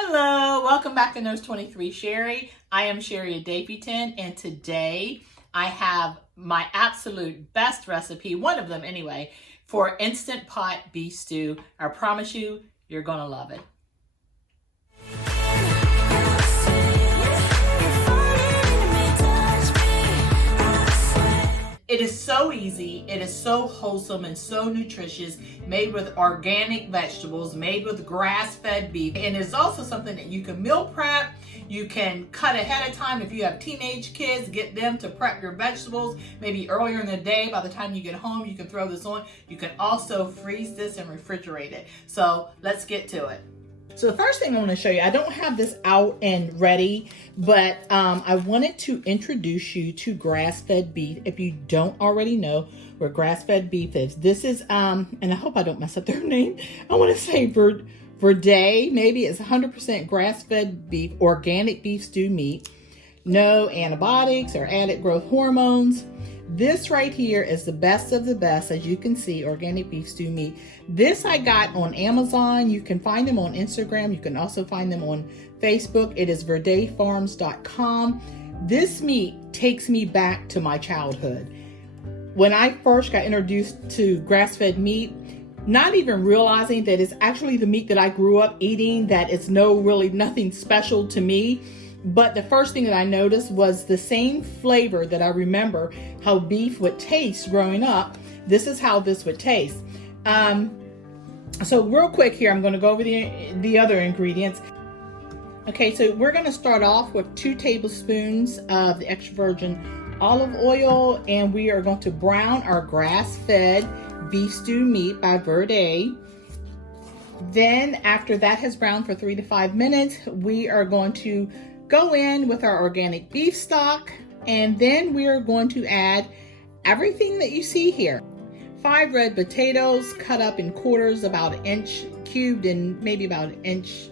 Hello, welcome back to Nurse 23 Sherry. I am Sherry Adapyton, and today I have my absolute best recipe, one of them anyway, for Instant Pot beef stew. I promise you, you're gonna love it. It is so easy, it is so wholesome and so nutritious, made with organic vegetables, made with grass-fed beef, and it's also something that you can meal prep. You can cut ahead of time if you have teenage kids, get them to prep your vegetables maybe earlier in the day. By the time you get home, you can throw this on. You can also freeze this and refrigerate it. So let's get to it. So the first thing I want to show you, I don't have this out and ready, but I wanted to introduce you to grass-fed beef. If you don't already know where grass-fed beef is, this is, and I hope I don't mess up their name. I want to say Verde, maybe it's 100% grass-fed beef, organic beef stew meat. No antibiotics or added growth hormones. This right here is the best of the best, as you can see, organic beef stew meat. This I got on Amazon. You can find them on Instagram. You can also find them on Facebook. It is verdefarms.com. This meat takes me back to my childhood. When I first got introduced to grass-fed meat, not even realizing that it's actually the meat that I grew up eating, that it's nothing special to me. But the first thing that I noticed was the same flavor that I remember how beef would taste growing up. This is how this would taste. So real quick here, I'm going to go over the other ingredients. Okay, so we're going to start off with 2 tablespoons of the extra virgin olive oil, and we are going to brown our grass-fed beef stew meat by Verde. Then after that has browned for 3 to 5 minutes, we are going to go in with our organic beef stock, and then we are going to add everything that you see here. 5 red potatoes cut up in quarters, about an inch cubed, and maybe about an inch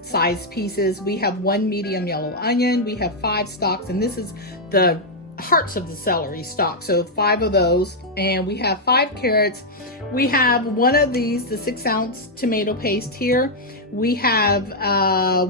sized pieces. We have 1 medium yellow onion. We have 5 stalks, and this is the hearts of the celery stalk, so 5 of those. And we have 5 carrots. We have one of these, the 6-ounce tomato paste here. We have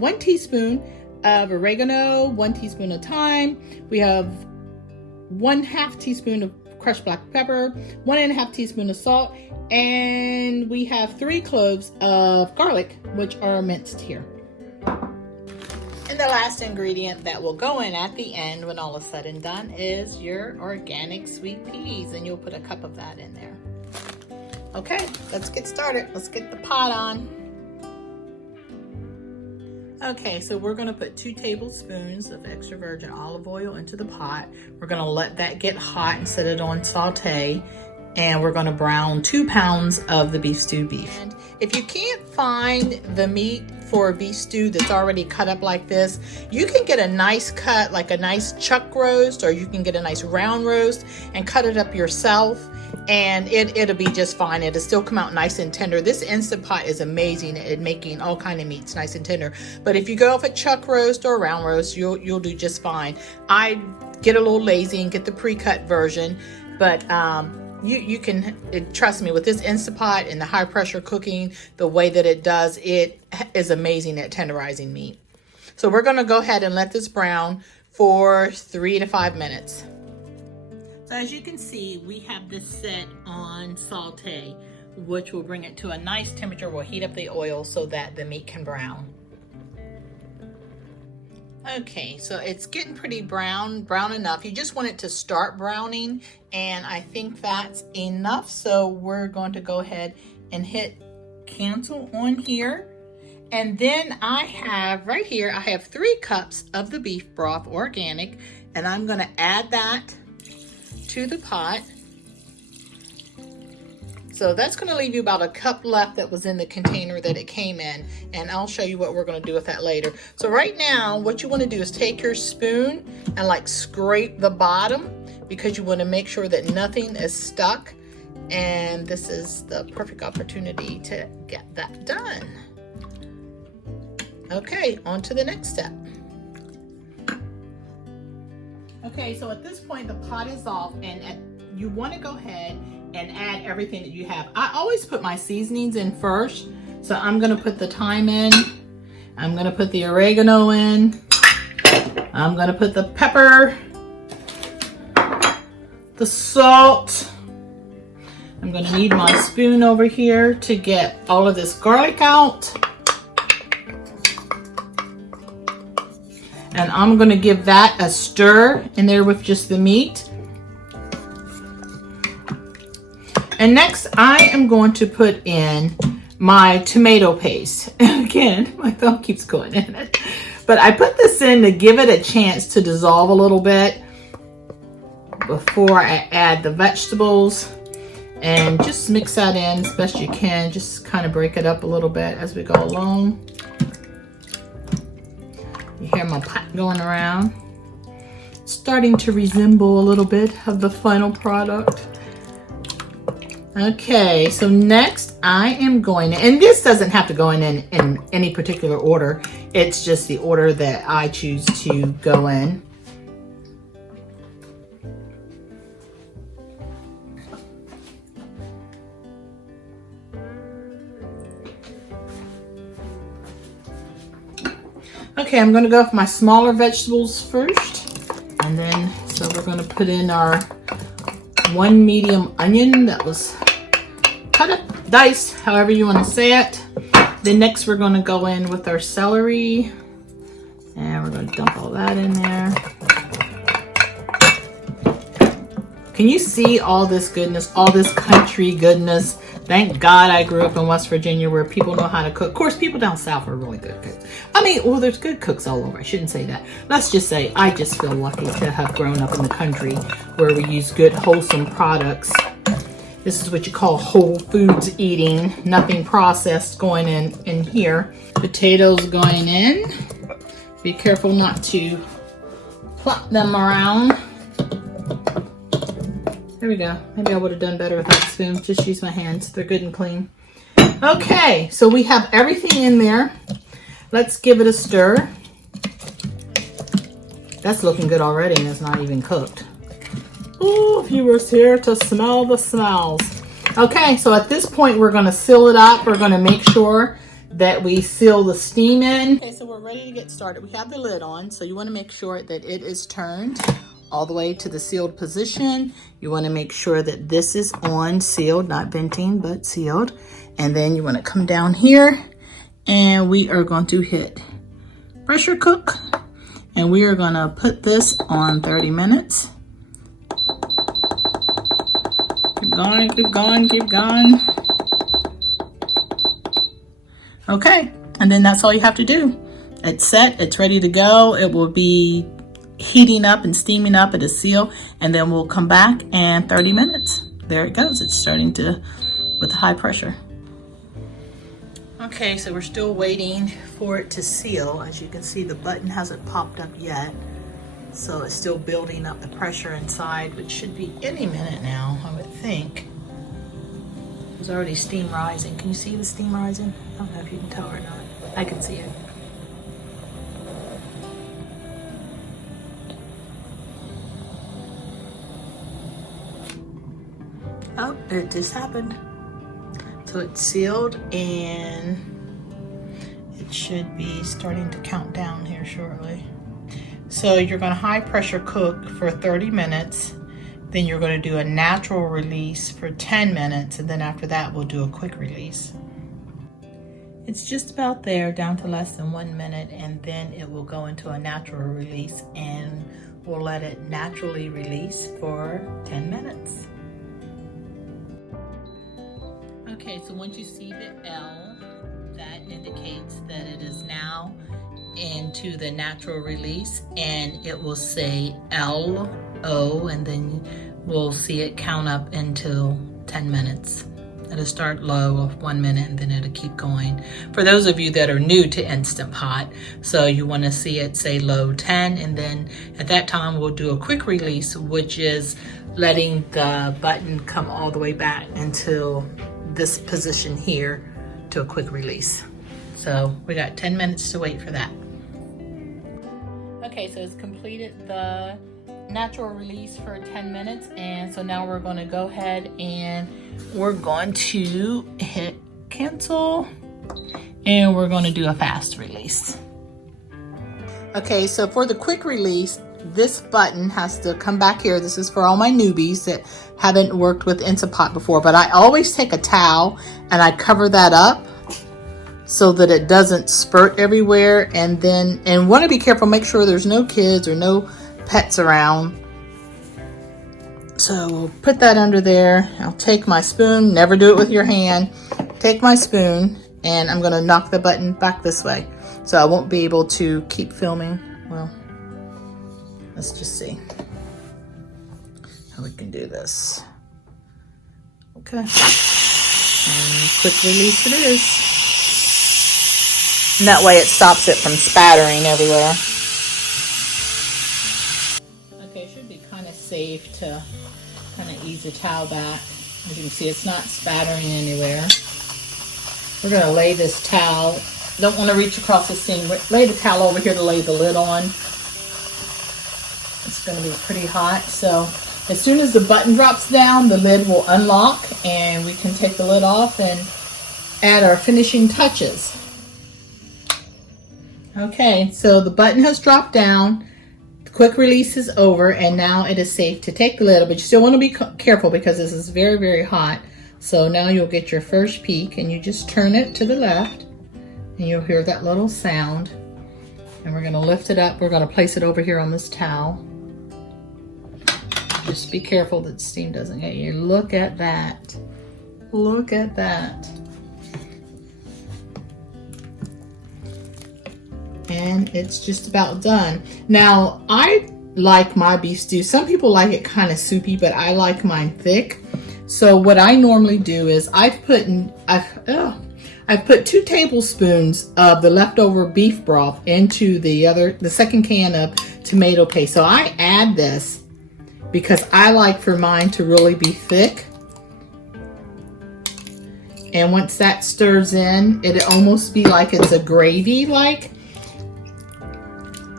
1 teaspoon of oregano, 1 teaspoon of thyme. We have 1/2 teaspoon of crushed black pepper, 1.5 teaspoon of salt, and we have 3 cloves of garlic, which are minced here. And the last ingredient that will go in at the end when all is said and done is your organic sweet peas, and you'll put a cup of that in there. Okay, let's get started. Let's get the pot on. Okay, so we're gonna put 2 tablespoons of extra virgin olive oil into the pot. We're gonna let that get hot and set it on saute. And we're gonna brown 2 pounds of the beef stew beef. And if you can't find the meat for a beef stew that's already cut up like this, you can get a nice cut, like a nice chuck roast, or you can get a nice round roast and cut it up yourself, and it'll be just fine. It'll still come out nice and tender. This Instant Pot is amazing at making all kind of meats nice and tender. But if you go off a chuck roast or a round roast, you'll do just fine. I get a little lazy and get the pre-cut version, but you can trust me, with this Instant Pot and the high pressure cooking, the way that it does, it is amazing at tenderizing meat. So we're going to go ahead and let this brown for 3 to 5 minutes. So as you can see, we have this set on saute, which will bring it to a nice temperature. We'll heat up the oil so that the meat can brown. Okay, so it's getting pretty brown enough. You just want it to start browning, and I think that's enough. So we're going to go ahead and hit cancel on here. And then I have right here, I have 3 cups of the beef broth, organic, and I'm gonna add that to the pot. So that's going to leave you about a cup left that was in the container that it came in, and I'll show you what we're going to do with that later. So right now, what you want to do is take your spoon and like scrape the bottom, because you want to make sure that nothing is stuck, and this is the perfect opportunity to get that done. Okay, on to the next step. Okay, so at this point the pot is off, and you want to go ahead and add everything that you have. I always put my seasonings in first, so I'm going to put the thyme in, I'm gonna put the oregano in. I'm gonna put the pepper, the salt. I'm gonna need my spoon over here to get all of this garlic out. And I'm gonna give that a stir in there with just the meat. And next I am going to put in my tomato paste. And again, my thumb keeps going in it. But I put this in to give it a chance to dissolve a little bit before I add the vegetables. And just mix that in as best you can. Just kind of break it up a little bit as we go along. You hear my pot going around. Starting to resemble a little bit of the final product. Okay, so next I am going, and this doesn't have to go in any particular order. It's just the order that I choose to go in. Okay, I'm going to go with my smaller vegetables first. And then, so we're going to put in our 1 medium onion that was cut up, diced, however you want to say it. Then next we're going to go in with our celery. And we're going to dump all that in there. Can you see all this goodness, all this country goodness? Thank God I grew up in West Virginia where people know how to cook. Of course, people down south are really good cooks. I mean, well, there's good cooks all over. I shouldn't say that. Let's just say I just feel lucky to have grown up in the country where we use good, wholesome products. This is what you call whole foods eating. Nothing processed going in here. Potatoes going in. Be careful not to plop them around. There we go. Maybe I would have done better with that spoon. Just use my hands. They're good and clean. Okay, so we have everything in there. Let's give it a stir. That's looking good already and it's not even cooked. Ooh, viewers here to smell the smells. Okay, so at this point we're going to seal it up. We're going to make sure that we seal the steam in. Okay, so we're ready to get started. We have the lid on, so you want to make sure that it is turned all the way to the sealed position. You want to make sure that this is on, sealed, not venting, but sealed. And then you want to come down here and we are going to hit pressure cook. And we are going to put this on 30 minutes. Keep going, keep going, keep going. Okay, and then that's all you have to do. It's set, it's ready to go. It will be heating up and steaming up at a seal, and then we'll come back in 30 minutes. There it goes. It's starting to, with high pressure. Okay, so we're still waiting for it to seal. As you can see, the button hasn't popped up yet. So it's still building up the pressure inside, which should be any minute now, I would think. There's already steam rising. Can you see the steam rising? I don't know if you can tell or not. I can see it. Oh, it just happened. So it's sealed and it should be starting to count down here shortly. So you're going to high pressure cook for 30 minutes. Then you're going to do a natural release for 10 minutes. And then after that, we'll do a quick release. It's just about there, down to less than 1 minute. And then it will go into a natural release and we'll let it naturally release for 10 minutes. Okay, so once you see the L, that indicates that it is now into the natural release, and it will say LO, and then we'll see it count up until 10 minutes. It'll start low of 1 minute and then it'll keep going. For those of you that are new to Instant Pot, so you want to see it say low 10, and then at that time we'll do a quick release, which is letting the button come all the way back until this position here to a quick release. So we got 10 minutes to wait for that. Okay, so it's completed the natural release for 10 minutes, and so now we're going to go ahead and we're going to hit cancel, and we're going to do a fast release. Okay, so for the quick release, this button has to come back here. This is for all my newbies that haven't worked with Instant Pot before, but I always take a towel and I cover that up so that it doesn't spurt everywhere. And want to be careful, make sure there's no kids or no pets around. So we'll put that under there. I'll take my spoon, never do it with your hand. Take my spoon and I'm going to knock the button back this way. So I won't be able to keep filming. Well, let's just see how we can do this. Okay. And quick release it is. And that way it stops it from spattering everywhere. Okay, it should be kind of safe to kind of ease the towel back. As you can see, it's not spattering anywhere. We're going to lay this towel. Don't want to reach across the seam. Lay the towel over here to lay the lid on. It's going to be pretty hot. So as soon as the button drops down, the lid will unlock and we can take the lid off and add our finishing touches. Okay, so the button has dropped down. The quick release is over and now it is safe to take the lid off, but you still want to be careful because this is very, very hot. So now you'll get your first peek and you just turn it to the left. And you'll hear that little sound. And we're going to lift it up. We're going to place it over here on this towel. Just be careful that steam doesn't get you. Look at that. Look at that. And it's just about done. Now, I like my beef stew. Some people like it kind of soupy, but I like mine thick. So what I normally do is I've put 2 tablespoons of the leftover beef broth into the second can of tomato paste. So I add this because I like for mine to really be thick. And once that stirs in, it'll almost be like it's a gravy like.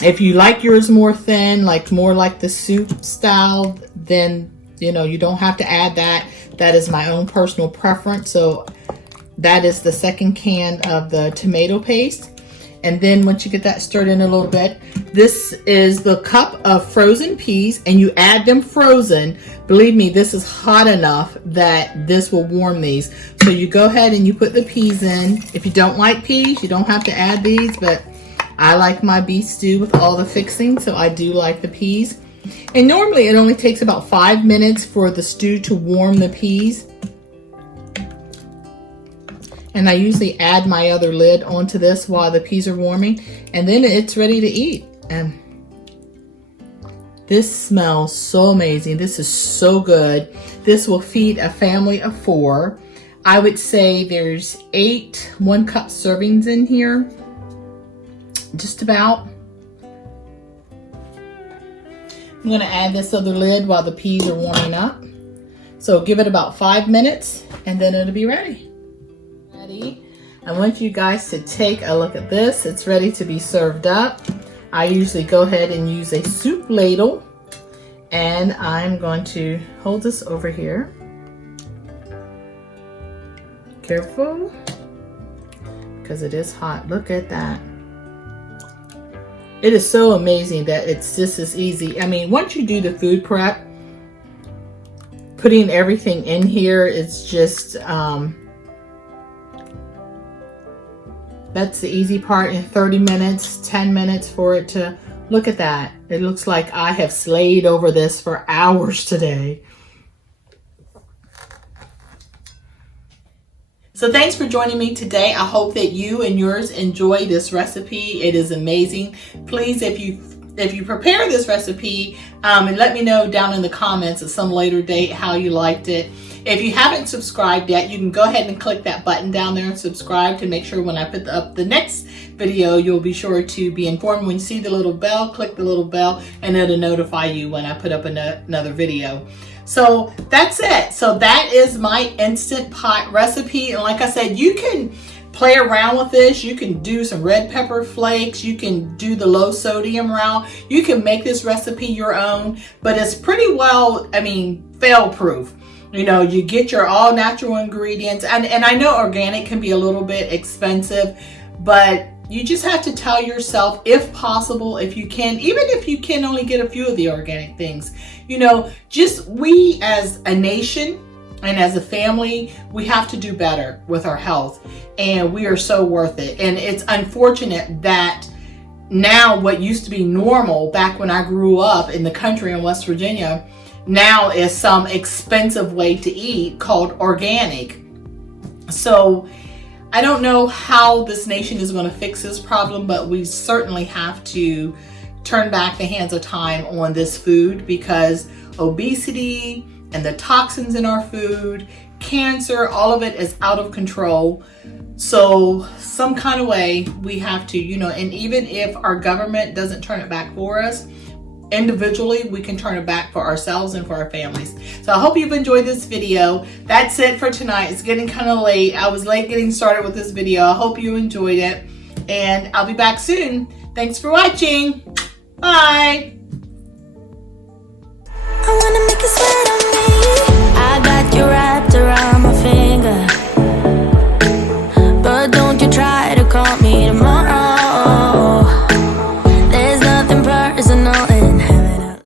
If you like yours more thin, like more like the soup style, then you know you don't have to add that. That is my own personal preference. So that is the second can of the tomato paste. And then once you get that stirred in a little bit, this is the cup of frozen peas and you add them frozen. Believe me, this is hot enough that this will warm these. So you go ahead and you put the peas in. If you don't like peas, you don't have to add these, but I like my beef stew with all the fixings, so I do like the peas. And normally it only takes about 5 minutes for the stew to warm the peas. And I usually add my other lid onto this while the peas are warming. And then it's ready to eat. And this smells so amazing. This is so good. This will feed a family of 4. I would say there's 8 1-cup servings in here. Just about. I'm going to add this other lid while the peas are warming up. So give it about 5 minutes and then it'll be ready. I want you guys to take a look at this. It's ready to be served up. I usually go ahead and use a soup ladle and I'm going to hold this over here. Careful because it is hot. Look at that. It is so amazing that it's just as easy. I mean, once you do the food prep, putting everything in here is just that's the easy part. In 30 minutes, 10 minutes for it to look at that. It looks like I have slayed over this for hours today. So thanks for joining me today. I hope that you and yours enjoy this recipe. It is amazing. Please, if you prepare this recipe, and let me know down in the comments at some later date how you liked it. If you haven't subscribed yet, you can go ahead and click that button down there and subscribe to make sure when I put up the next video, you'll be sure to be informed. When you see the little bell, click the little bell and it'll notify you when I put up another video. So that's it. So that is my Instant Pot recipe. And like I said, you can play around with this. You can do some red pepper flakes. You can do the low sodium route. You can make this recipe your own, but it's pretty well, I mean, fail proof. You know, you get your all natural ingredients, and I know organic can be a little bit expensive, but you just have to tell yourself, if possible, if you can, even if you can only get a few of the organic things, you know, just we as a nation and as a family, we have to do better with our health, and we are so worth it. And it's unfortunate that now what used to be normal back when I grew up in the country in West Virginia now is some expensive way to eat called organic. So I don't know how this nation is going to fix this problem, but we certainly have to turn back the hands of time on this food, because obesity and the toxins in our food, cancer, all of it is out of control. So some kind of way we have to, you know, and even if our government doesn't turn it back for us, individually we can turn it back for ourselves and for our families. So I hope you've enjoyed this video. That's it for tonight. It's getting kind of late. I was late getting started with this video. I hope you enjoyed it, and I'll be back soon. Thanks for watching. Bye.